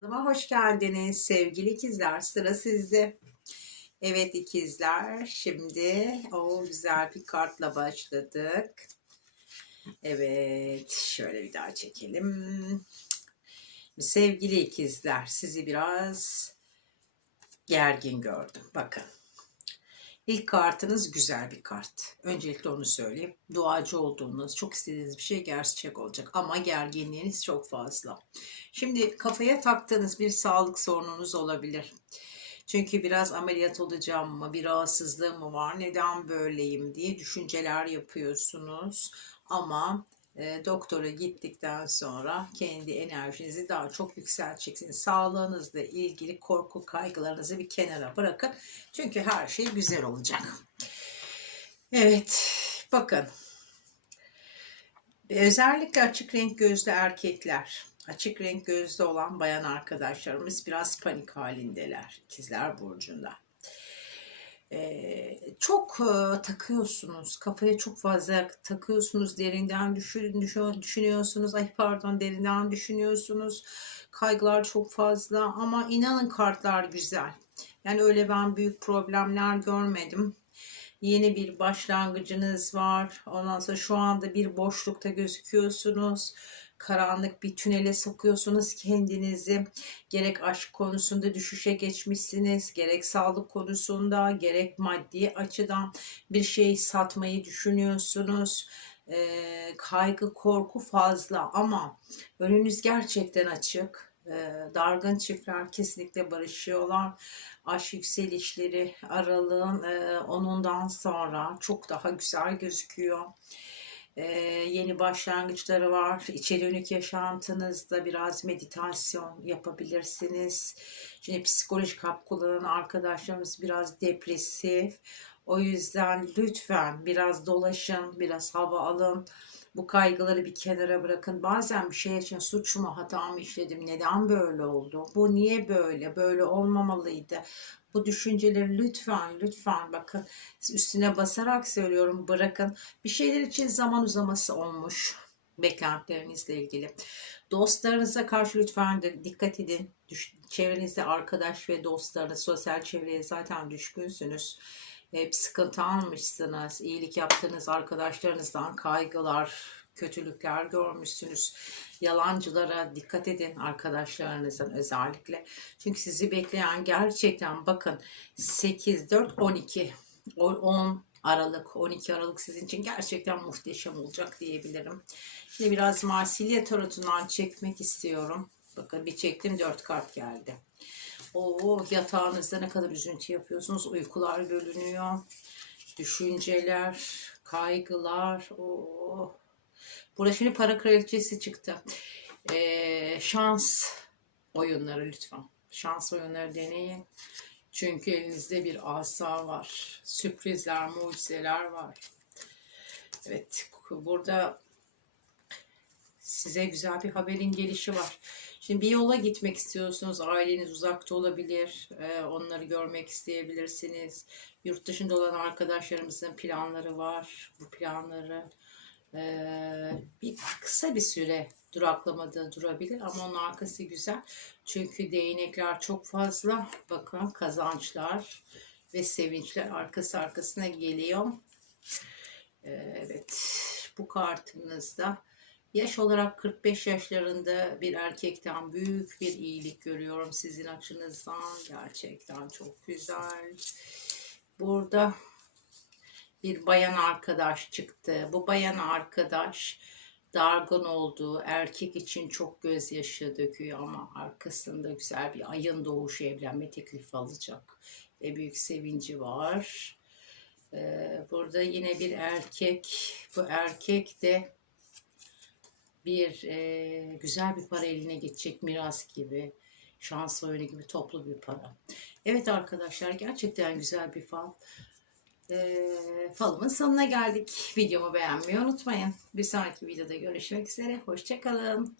Kanalıma hoş geldiniz sevgili ikizler. Sıra sizde. Evet ikizler. Şimdi o güzel bir kartla başladık. Evet. Şöyle bir daha çekelim. Sevgili ikizler. Sizi biraz gergin gördüm. Bakın. İlk kartınız güzel bir kart. Öncelikle onu söyleyeyim. Duacı olduğunuz, çok istediğiniz bir şey gerçek olacak. Ama gerginliğiniz çok fazla. Şimdi kafaya taktığınız bir sağlık sorununuz olabilir. Çünkü biraz ameliyat olacağım mı, bir rahatsızlığım mı var, neden böyleyim diye düşünceler yapıyorsunuz. Ama e, doktora gittikten sonra kendi enerjinizi daha çok yükselteceksiniz. Sağlığınızla ilgili korku kaygılarınızı bir kenara bırakın. Çünkü her şey güzel olacak. Evet, bakın. Özellikle açık renk gözlü erkekler, açık renk gözlü olan bayan arkadaşlarımız biraz panik halindeler. İkizler Burcu'nda. Ee, çok e, takıyorsunuz. Kafaya çok fazla takıyorsunuz. Derinden düşün, düşün, düşünüyorsunuz. Ay pardon derinden düşünüyorsunuz. Kaygılar çok fazla ama inanın kartlar güzel. Yani öyle ben büyük problemler görmedim. Yeni bir başlangıcınız var. Ondan sonra şu anda bir boşlukta gözüküyorsunuz karanlık bir tünele sokuyorsunuz kendinizi. Gerek aşk konusunda düşüşe geçmişsiniz, gerek sağlık konusunda, gerek maddi açıdan bir şey satmayı düşünüyorsunuz. Ee, kaygı, korku fazla ama önünüz gerçekten açık. Ee, dargın çiftler kesinlikle barışıyorlar. Aşk yükselişleri aralığın e, onundan sonra çok daha güzel gözüküyor e, yeni başlangıçları var. İçe dönük yaşantınızda biraz meditasyon yapabilirsiniz. Şimdi psikolojik hap kullanan arkadaşlarımız biraz depresif. O yüzden lütfen biraz dolaşın, biraz hava alın. Bu kaygıları bir kenara bırakın. Bazen bir şey için suç mu hata mı işledim? Neden böyle oldu? Bu niye böyle? Böyle olmamalıydı. Bu düşünceleri lütfen lütfen bakın üstüne basarak söylüyorum bırakın. Bir şeyler için zaman uzaması olmuş beklentilerinizle ilgili. Dostlarınıza karşı lütfen de dikkat edin. Çevrenizde arkadaş ve dostlarınız, sosyal çevreye zaten düşkünsünüz. Hep sıkıntı almışsınız. iyilik yaptığınız arkadaşlarınızdan kaygılar, kötülükler görmüşsünüz. Yalancılara dikkat edin arkadaşlarınızın özellikle. Çünkü sizi bekleyen gerçekten bakın 8, 4, 12, 10 Aralık, 12 Aralık sizin için gerçekten muhteşem olacak diyebilirim. Şimdi biraz Marsilya tarotundan çekmek istiyorum. Bakın bir çektim 4 kart geldi. O yatağınızda ne kadar üzüntü yapıyorsunuz. Uykular bölünüyor. Düşünceler, kaygılar. Oh. Burada şimdi para kraliçesi çıktı. Ee, şans oyunları lütfen. Şans oyunları deneyin. Çünkü elinizde bir asa var. Sürprizler, mucizeler var. Evet, burada size güzel bir haberin gelişi var. Şimdi bir yola gitmek istiyorsunuz. Aileniz uzakta olabilir. Ee, onları görmek isteyebilirsiniz. Yurt dışında olan arkadaşlarımızın planları var. Bu planları ee, bir kısa bir süre duraklamada durabilir ama onun arkası güzel. Çünkü değnekler çok fazla. Bakın kazançlar ve sevinçler arkası arkasına geliyor. Ee, evet bu kartınızda yaş olarak 45 yaşlarında bir erkekten büyük bir iyilik görüyorum sizin açınızdan. Gerçekten çok güzel. Burada bir bayan arkadaş çıktı. Bu bayan arkadaş dargın olduğu erkek için çok gözyaşı döküyor ama arkasında güzel bir ayın doğuşu evlenme teklifi alacak. Ve büyük sevinci var. Ee, burada yine bir erkek. Bu erkek de bir e, güzel bir para eline geçecek miras gibi şans oyunu gibi toplu bir para. Evet arkadaşlar gerçekten güzel bir fal e, falımın sonuna geldik. Videomu beğenmeyi unutmayın. Bir sonraki videoda görüşmek üzere. Hoşçakalın.